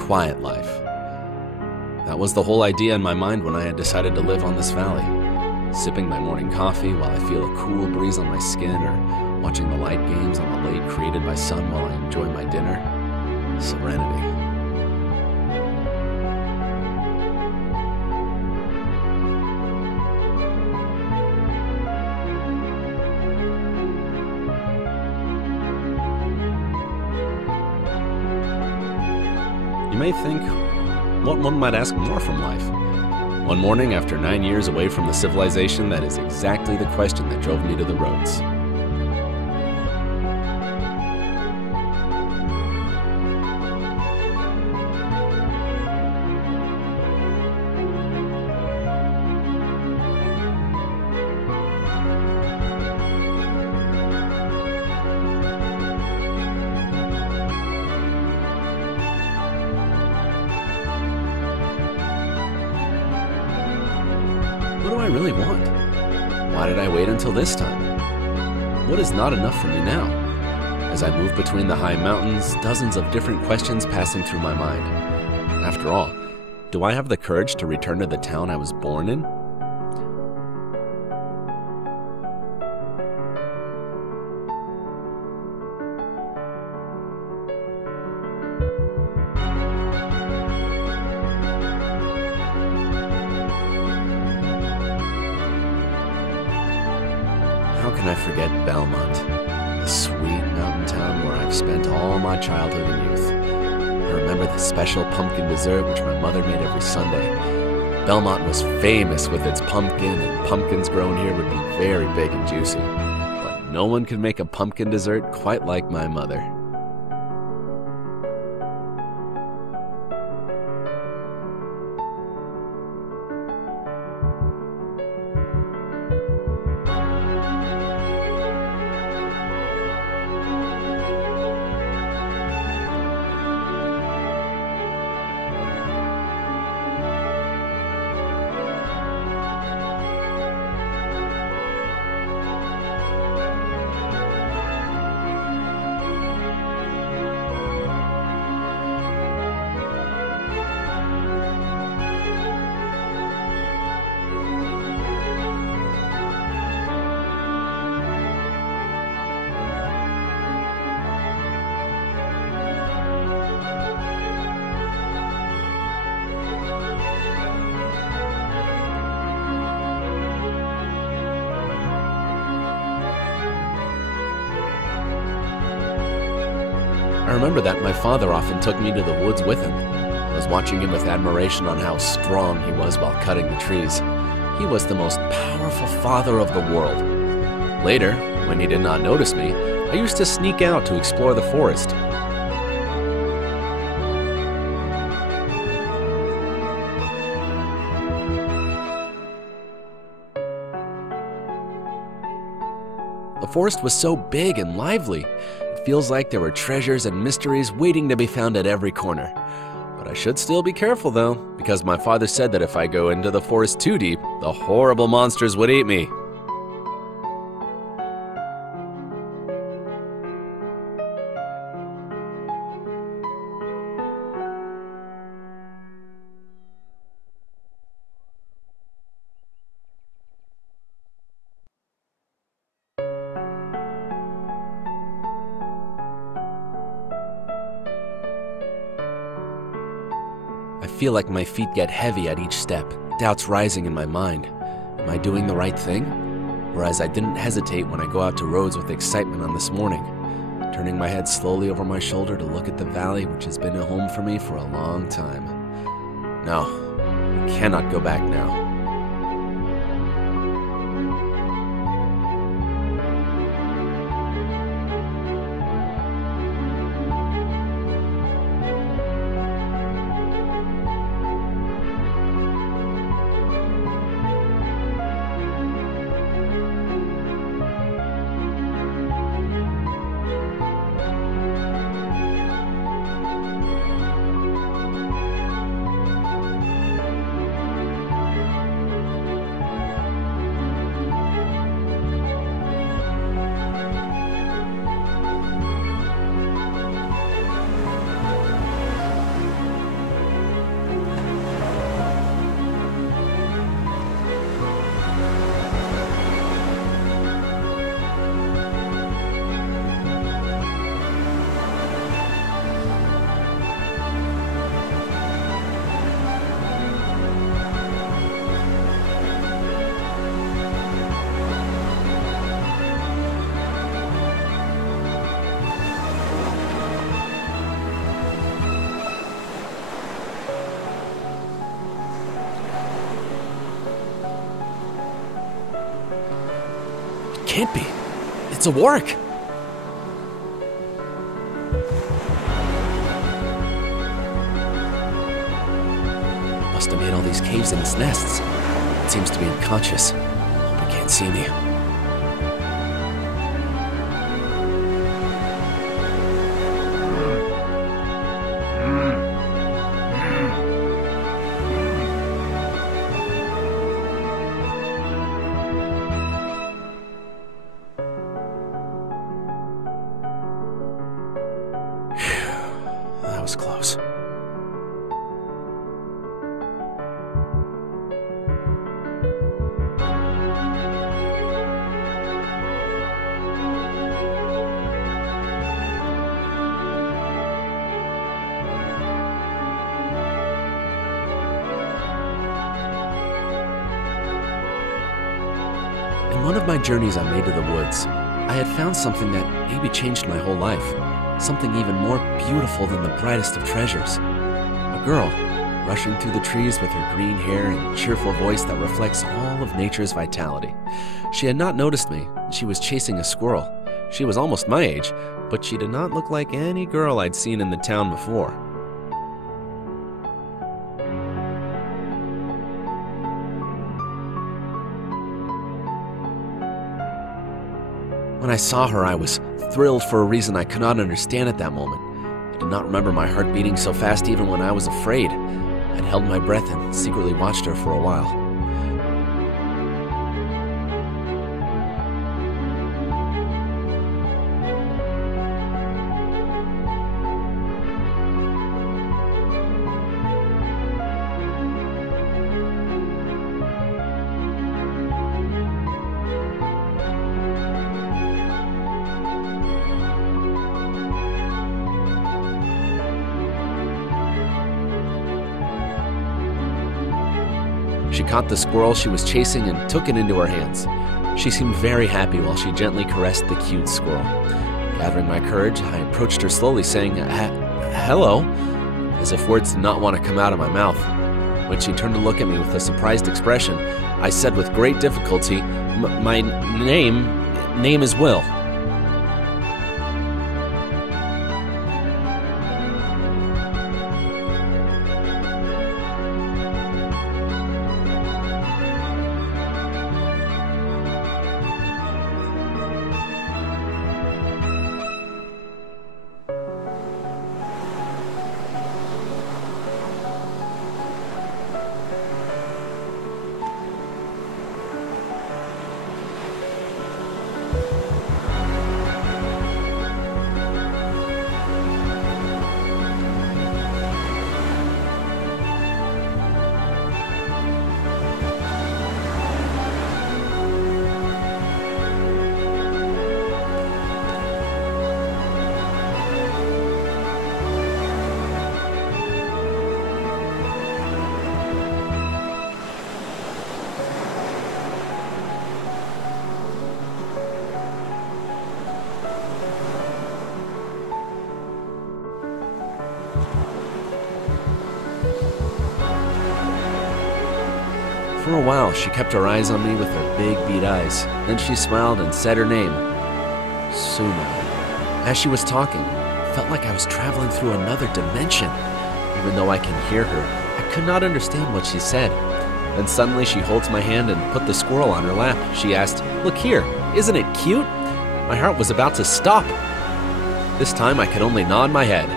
quiet life. That was the whole idea in my mind when I had decided to live on this valley. Sipping my morning coffee while I feel a cool breeze on my skin, or watching the light games on the lake created by sun while I enjoy my dinner. Serenity. You may think, what one might ask more from life? One morning, after 9 years away from the civilization, that is exactly the question that drove me to the roads. What do I really want? Why did I wait until this time? What is not enough for me now? As I move between the high mountains, dozens of different questions passing through my mind. After all, do I have the courage to return to the town I was born in? How can I forget Belmont, the sweet mountain town where I've spent all my childhood and youth? I remember the special pumpkin dessert which my mother made every Sunday. Belmont was famous with its pumpkin, and pumpkins grown here would be very big and juicy. But no one could make a pumpkin dessert quite like my mother. I remember that my father often took me to the woods with him. I was watching him with admiration on how strong he was while cutting the trees. He was the most powerful father of the world. Later, when he did not notice me, I used to sneak out to explore the forest. The forest was so big and lively. It feels like there were treasures and mysteries waiting to be found at every corner. But I should still be careful though, because my father said that if I go into the forest too deep, the horrible monsters would eat me. I feel like my feet get heavy at each step, doubts rising in my mind. Am I doing the right thing? Whereas I didn't hesitate when I go out to roads with excitement on this morning, turning my head slowly over my shoulder to look at the valley which has been a home for me for a long time. No, I cannot go back now. can't be. It's a warg. Must have made all these caves in its nests. It seems to be unconscious. Hope it can't see me. That was close. In one of my journeys I made to the woods, I had found something that maybe changed my whole life. Something even more beautiful than the brightest of treasures. A girl, rushing through the trees with her green hair and cheerful voice that reflects all of nature's vitality. She had not noticed me, and she was chasing a squirrel. She was almost my age, but she did not look like any girl I'd seen in the town before. When I saw her, I was thrilled for a reason I could not understand at that moment. I did not remember my heart beating so fast even when I was afraid. I'd held my breath and secretly watched her for a while. She caught the squirrel she was chasing and took it into her hands. She seemed very happy while she gently caressed the cute squirrel. Gathering my courage, I approached her slowly, saying, "Hello," as if words did not want to come out of my mouth. When she turned to look at me with a surprised expression, I said with great difficulty, "My name is Will." For a while, she kept her eyes on me with her big bead eyes. Then she smiled and said her name, Suna. As she was talking, it felt like I was traveling through another dimension. Even though I can hear her, I could not understand what she said. Then suddenly she holds my hand and put the squirrel on her lap. She asked, "Look here, isn't it cute?" My heart was about to stop. This time I could only nod my head.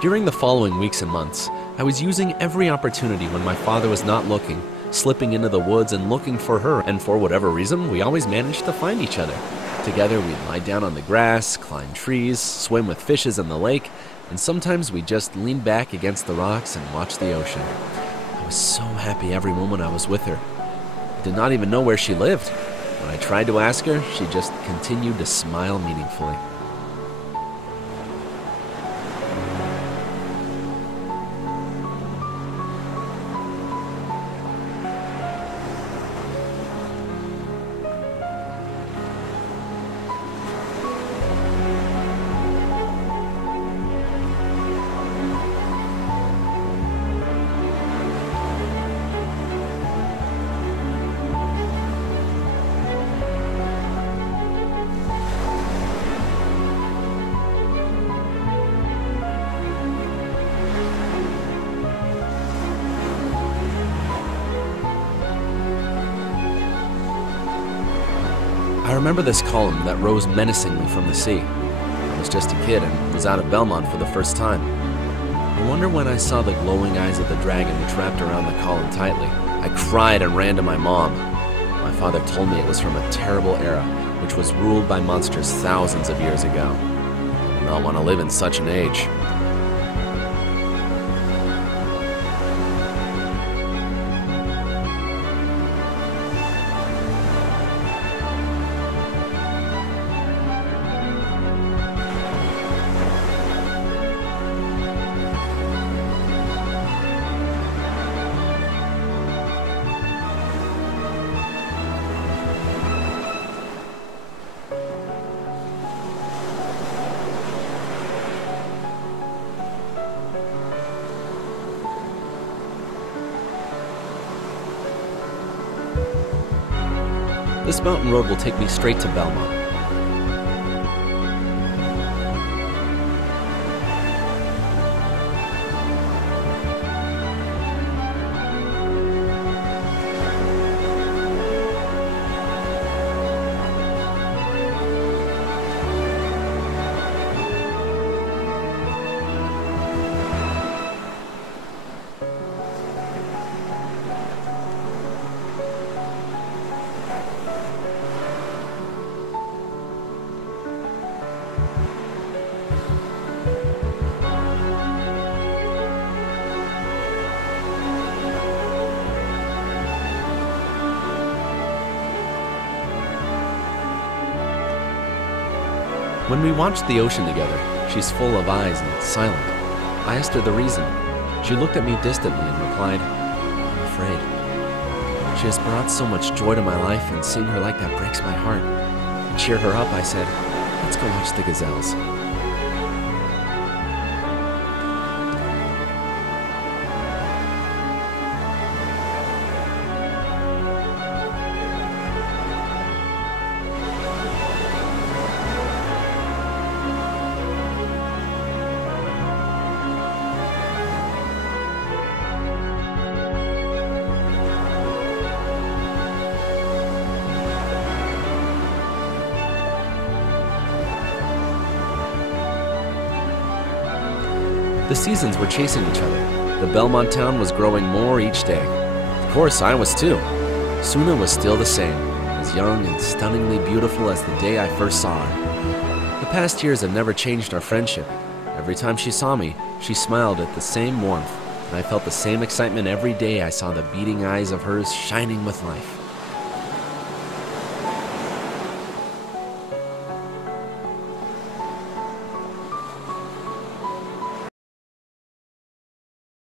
During the following weeks and months, I was using every opportunity when my father was not looking, slipping into the woods and looking for her, and for whatever reason, we always managed to find each other. Together, we'd lie down on the grass, climb trees, swim with fishes in the lake, and sometimes we'd just lean back against the rocks and watch the ocean. I was so happy every moment I was with her. I did not even know where she lived. When I tried to ask her, she just continued to smile meaningfully. I remember this column that rose menacingly from the sea. I was just a kid and was out of Belmont for the first time. I wonder when I saw the glowing eyes of the dragon which wrapped around the column tightly. I cried and ran to my mom. My father told me it was from a terrible era which was ruled by monsters thousands of years ago. I did not want to live in such an age. This mountain road will take me straight to Belmont. When we watched the ocean together, she's full of eyes and silent. I asked her the reason. She looked at me distantly and replied, "I'm afraid." She has brought so much joy to my life, and seeing her like that breaks my heart. To cheer her up, I said, "Let's go watch the gazelles." The seasons were chasing each other. The Belmont town was growing more each day. Of course, I was too. Suna was still the same, as young and stunningly beautiful as the day I first saw her. The past years have never changed our friendship. Every time she saw me, she smiled at the same warmth, and I felt the same excitement every day I saw the beating eyes of hers shining with life.